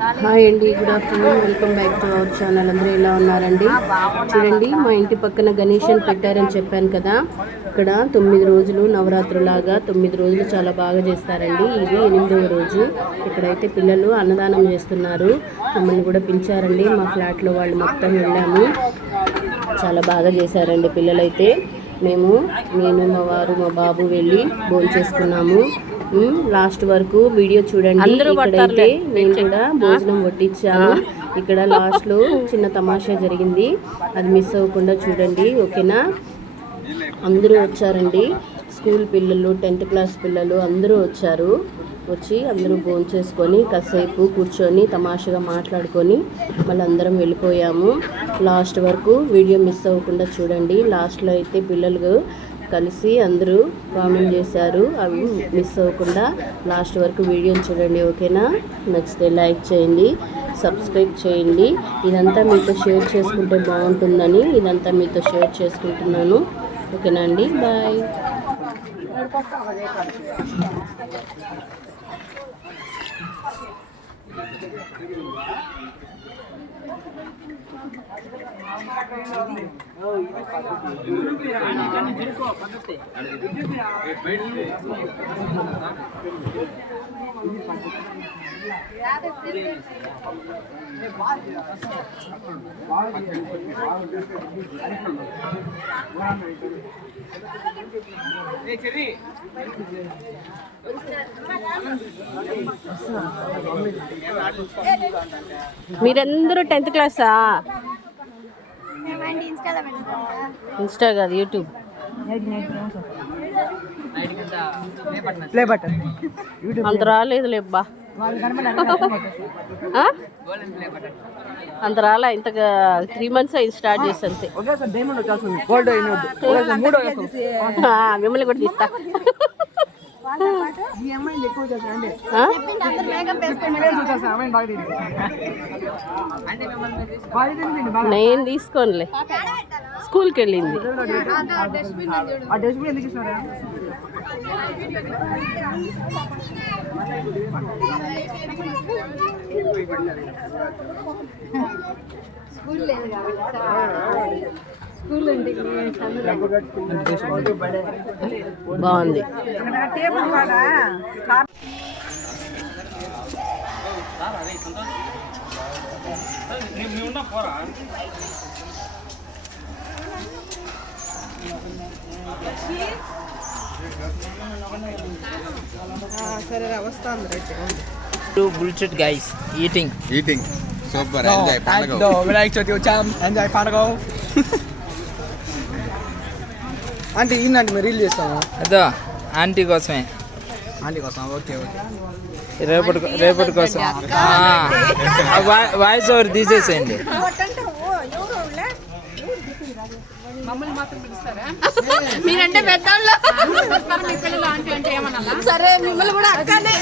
Hi అండి, good afternoon. Welcome back to our channel. అందరూ ఎలా ఉన్నారండి? చూడండి, మా ఇంటి పక్కన గణేషన్ పెట్టారని చెప్పాను కదా. ఇక్కడ 9 రోజులు నవరాత్రులాగా 9 రోజులు చాలా బాగా చేస్తారండి. ఇది 8వ రోజు. ఇక్కడైతే పిల్లలు అన్నదానం చేస్తున్నారు. మమ్మల్ని కూడా పిలిచారండి. మా ఫ్లాట్లో వాళ్ళు మొత్తం వెళ్ళాము. చాలా బాగా చేశారండి పిల్లలైతే. నేను మా వారు మా బాబు వెళ్ళి భోంచేసుకున్నాము. లాస్ట్ వరకు వీడియో చూడండి. ఇక్కడైతే నేను కూడా భోజనం వడ్డించాను. ఇక్కడ లాస్ట్లో చిన్న తమాషా జరిగింది, అది మిస్ అవ్వకుండా చూడండి, ఓకేనా? అందరూ వచ్చారండి, స్కూల్ పిల్లలు, 10th క్లాస్ పిల్లలు అందరూ వచ్చారు. వచ్చి అందరూ భోంచేసుకొని కాసేపు కూర్చొని తమాషగా మాట్లాడుకొని మళ్ళీ అందరం వెళ్ళిపోయాము. లాస్ట్ వరకు వీడియో మిస్ అవ్వకుండా చూడండి. లాస్ట్లో అయితే పిల్లలు కలిసి అందరూ కామెంట్ చేశారు, అవి మిస్ అవ్వకుండా లాస్ట్ వరకు వీడియోని చూడండి, ఓకేనా? నచ్చితే లైక్ చేయండి, సబ్స్క్రైబ్ చేయండి. ఇదంతా మీతో షేర్ చేసుకుంటే బాగుంటుందని ఇదంతా మీతో షేర్ చేసుకుంటున్నాను, ఓకేనా అండి? బాయ్. మీరందరూ 10th క్లాసా? ఇన్స్టా కాదు, యూట్యూబ్. అంత రాలేదు లేబ్బా, అంత రాలే. ఇంతగా 3 months అయింది స్టార్ట్ చేసి, అంతే. మిమ్మల్ని కూడా తీస్తా. నేను తీసుకోనిలే, స్కూల్కి వెళ్ళింది. బాగుంది. సరే వస్తాను. Bullshit guys, eating super. Enjoy Panago. Like to do jam, enjoy Panago. అంటే ఏంటంటే మీరు రీల్ చేస్తాము అదో ఆంటీ కోసమే. ఆంటీ కోసం, ఓకే ఓకే. రేపటి కోసం వాయిస్ ఓవర్ తీసేసేయండి. మీరంటే పెద్దవాళ్ళు, మీ పిల్లలు ఆంటీ అంటే ఏమన్నా సరే, మిమ్మల్ని కూడా అక్కనే.